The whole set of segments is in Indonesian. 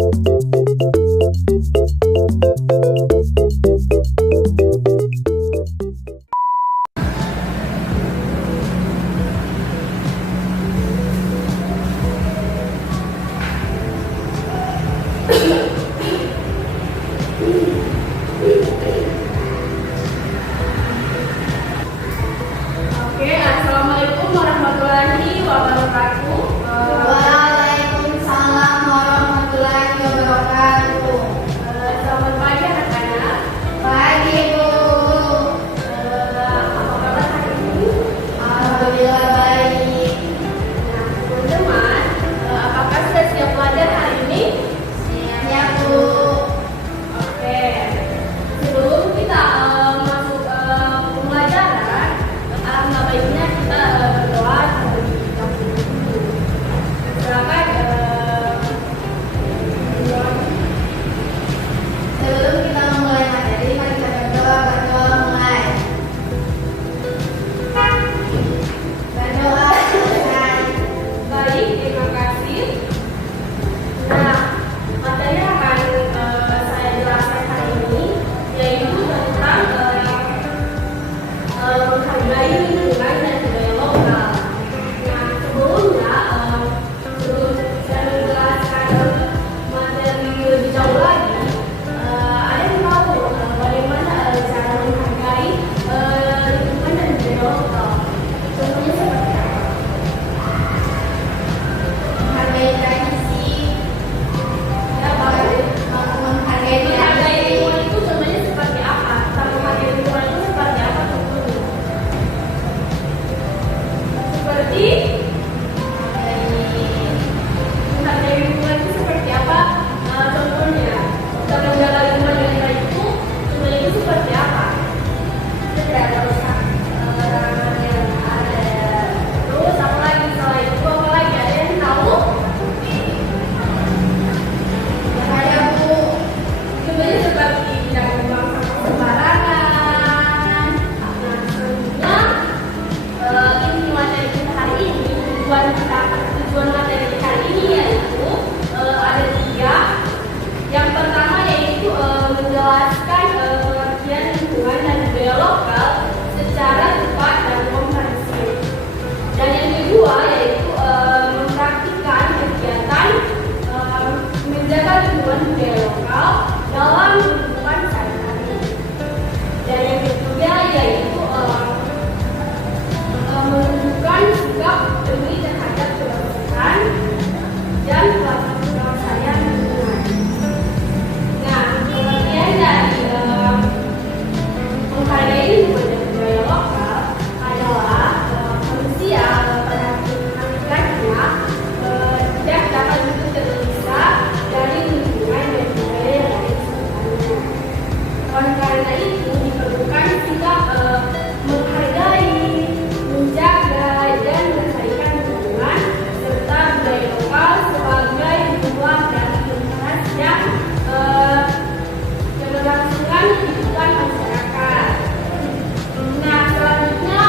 Oke, assalamualaikum warahmatullahi wabarakatuh. Waalaikumsalam warahmatullahi wabarakatuh. Selamat pagi anak-anak. Pagi Bu. Apa kabar hari ini? Alhamdulillah baik. Nah, teman-teman, apakah sudah siap belajar hari ini? Siap Bu. Oke. Sebelum kita masuk ke pembelajaran, alangkah baiknya kita berdoa terlebih dahulu. Silakan berdoa. Sebelum kita memulai materi, mari kita berdoa mulai. Berdoa selesai. Baik, terima kasih. Nah, materi yang akan saya jelaskan hari ini yaitu tentang menghargai lingkungan dan budaya lokal. Nah, sebelumnya sebelum saya menjelaskan materi lebih jauh lagi, ada yang tahu bagaimana cara menghargai lingkungan dan budaya lokal? Contohnya seperti apa? Menghargai tradisi. Ya, baik. Menghargai Menghargai tradisi. lingkungan itu contohnya seperti apa? Cara menghargai lingkungan itu seperti apa contohnya? Seperti menghargai lingkungan itu seperti apa? Contohnya, cara menjaga lingkungan dengan baik itu contohnya itu seperti apa? Tidak ada rusak yang ada. Terus apa lagi selain itu? Apa lagi ada yang tahu? Ada Bu. Contohnya seperti tidak membuang sampah sembarangan. Nah, selanjutnya inti materi kita hari ini, tujuan materi hari ini yaitu ada 3. Yang pertama yaitu menjelaskan pengertian lingkungan dan budaya lokal secara cepat dan komprehensif. Dan yang kedua yaitu mempraktikkan kegiatan menjaga lingkungan budaya lokal dalam kehidupan sehari-hari. Dan yang ketiga yaitu menunjukkan sikap peduli terhadap kebersihan dan pelestarian lingkungan. Nah, pengertian dari menghargai lingkungan dan budaya lokal adalah manusia pada hakikatnya tidak dapat hidup terpisah dari lingkungan dan budaya yang ada di sekitarnya. Oleh karena itu diperlukan sikap menghargai, menjaga dan melestarikan lingkungan serta budaya lokal sebagai buah dari lingkungan yang berlangsungan kehidupan masyarakat. Nah, selanjutnya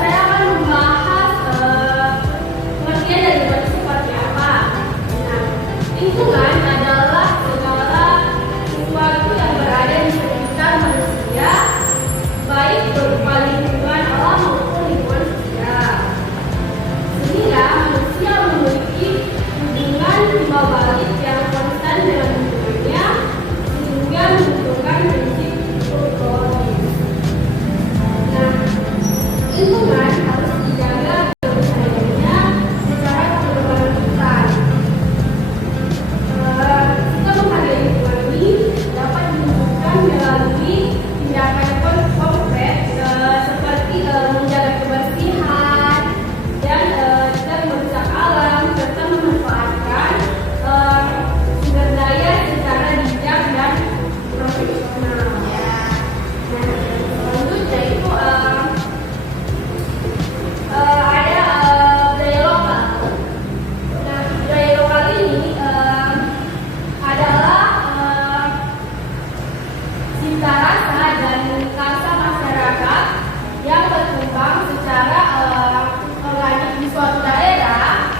saya akan membahas pengertian dari lingkungan seperti apa. Nah, lingkungan adalah segala sesuatu yang berada di sekitar manusia, baik berupa lingkungan alam maupun lingkungan sosial. Sehingga manusia memiliki hubungan timbal balik yang konstan dengan lingkungannya, sehingga menunjukkan prinsip ekologis. Nah, lingkungan harus dijaga kelestariannya secara keberlanjutan. Kita menghargai lingkungan ini dapat diwujudkan melalui tindakan konkret seperti menjaga kebersihan dan tidak merusak alam serta memanfaatkan sumber daya secara bijak dan profesional. Nah, selanjutnya itu ada budaya lokal. Nah, budaya lokal ini adalah cita rasa dan rasa masyarakat yang berkembang secara organik di suatu daerah,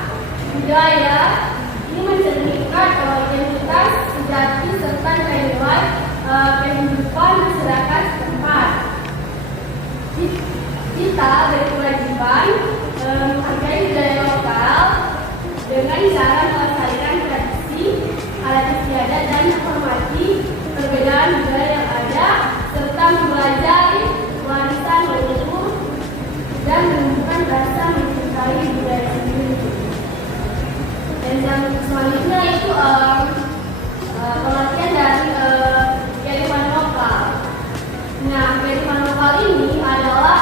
budaya, Ini mencerminkan identitas sejati serta nilai-nilai kehidupan masyarakat setempat. Kita berkewajiban menghargai budaya lokal dengan cara melestarikan tradisi, adat istiadat, dan menghormati perbedaan budaya yang ada, serta mempelajari warisan leluhur dan menumbuhkan rasa mencintai budaya sendiri. Dan yang selanjutnya itu pengertian dari kearifan lokal. Nah, kearifan lokal ini adalah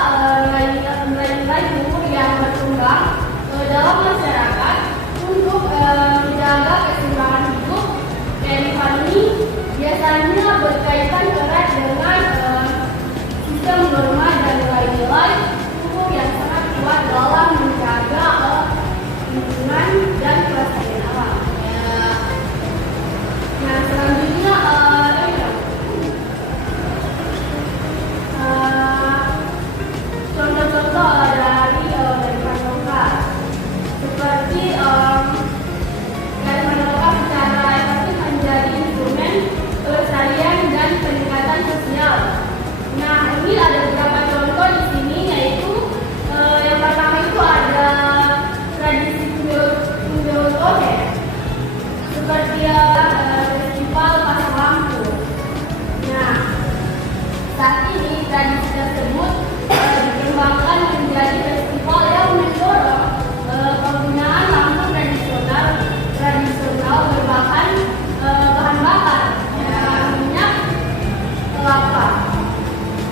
nilai-nilai luhur yang berkembang dalam masyarakat untuk menjaga keseimbangan hidup. Kearifan ini biasanya berkaitan erat dengan sistem norma dan nilai-nilai luhur yang sangat kuat dalam menjaga lingkungan dan kelestarian alam. Nah, selanjutnya contoh-contoh dari kearifan lokal seperti kearifan lokal secara efektif menjadi instrumen pelestarian dan peningkatan sosial. Nah, ini ada beberapa contoh di sini, yaitu yang pertama itu ada tradisi Kunjul Kohe, seperti festival pasang lampu. Nah, saat ini tradisi tersebut dikembangkan menjadi festival yang mendorong penggunaan lampu tradisional berbahan bahan bakar minyak kelapa.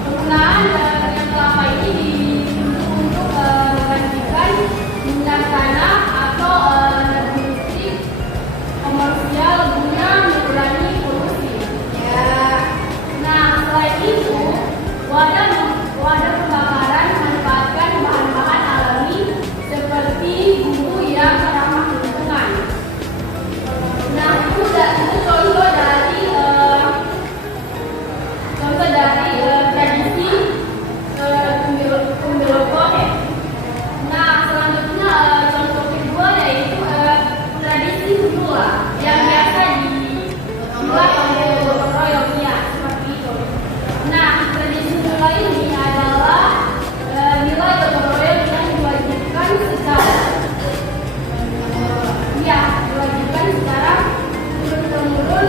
Penggunaan minyak kelapa ini untuk menggantikan minyak tanah atau listrik komersial guna mengurangi polusi. Nah, selain itu, wadah pembakaran memanfaatkan bahan-bahan alami seperti bumbu yang ramah lingkungan. Nah, itu contoh dari tradisi Kunjul Kohe. Nah, selanjutnya contoh kedua yaitu tradisi Hula yang biasa dimulai oleh gotong royong, ya, seperti itu. Nah, tradisi Hula ini adalah nilai gotong royong yang diwajibkan secara turun-temurun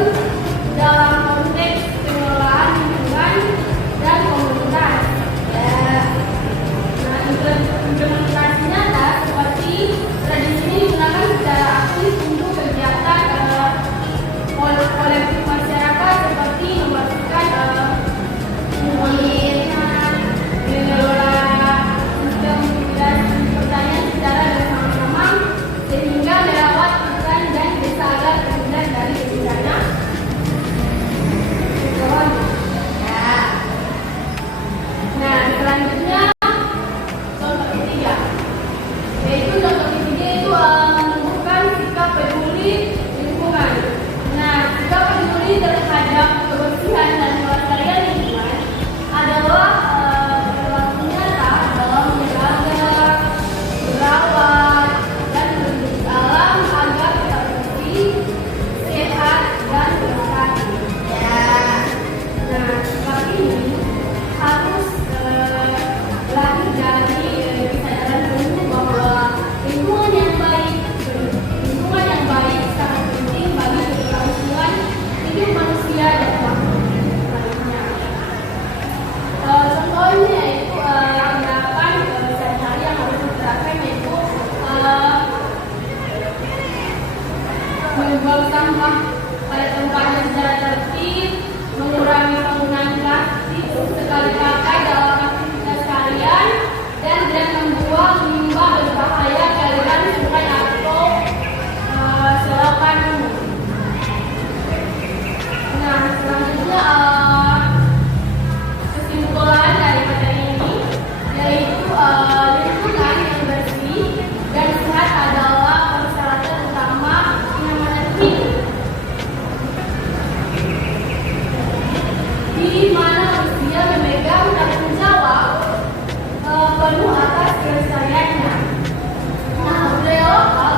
dalam konteks pengelolaan lingkungan dan komunitas. Nah, implementasi nyata seperti tradisi ini digunakan secara aktif untuk kegiatan kolektif masyarakat seperti membersihkan lingkungan, mengelola sistem irigasi pertanian secara bersama-sama, sehingga merawat hutan dan desa agar terhindar dari bencana. Nah, selanjutnya contoh ketiga itu menumbuhkan sikap peduli lingkungan. Nah, sikap peduli terhadap kebersihan dan kelestarian lingkungan adalah perilaku nyata dalam menjaga, merawat, dan melindungi alam agar tetap bersih, sehat, dan berkah. Nah, sikap ini harus lahir dari kesadaran penuh bahwa lingkungan yang baik sangat penting bagi keberlangsungan hidup manusia dan makhluk lainnya. Contohnya yaitu gerakan sehari-hari yang harus diterapkan, yaitu membuang sampah pada tempatnya secara tertib, mengurangi penggunaan plastik sekali pakai dalam aktivitas harian, dan tidak membuang limbah berbahaya ke aliran sungai atau selokan umum. Nah, selanjutnya kesimpulan dari materi ini yaitu lingkungan yang bersih dan sehat adalah persyaratan utama kenyamanan hidup, di mana manusia memegang tanggung jawab penuh atas kelestariannya. Nah, budaya lokal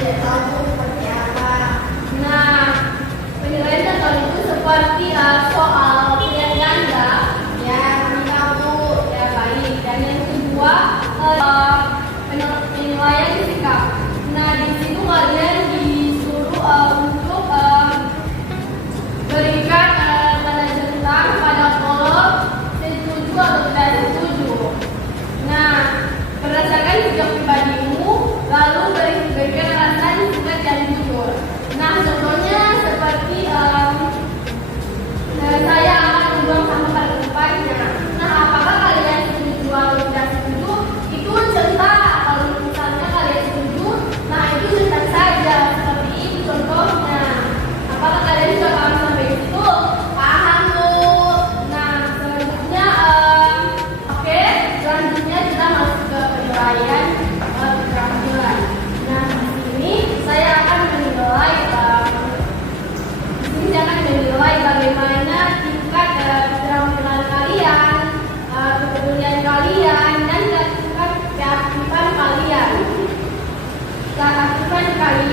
Tidak tahu seperti apa. Nah, penilaian contoh itu seperti soal pilihan ganda. Ya, kami tahu. Ya baik. Dan yang kedua penilaian sikap. Nah, di situ kalian disuruh untuk berikan tanda centang pada kolom setuju atau tidak setuju. Nah, berdasarkan sikap pribadimu, lalu berikan alasan singkat dan jujur. Nah, contohnya seperti saya akan membuang sampah pada tempatnya. Nah, apakah kalian setuju atau tidak setuju? Itu centang. Kalau misalnya kalian setuju, nah itu centang saja. Seperti itu contohnya. Apakah kalian sudah paham sampai situ? Paham, Bu. Nah, selanjutnya, oke, selanjutnya kita masuk ke penilaian keterampilan. Nah, di sini saya akan menilai, bagaimana tingkat keterampilan kalian, kepedulian kalian, dan tingkat keaktifan kalian. Keaktifan kalian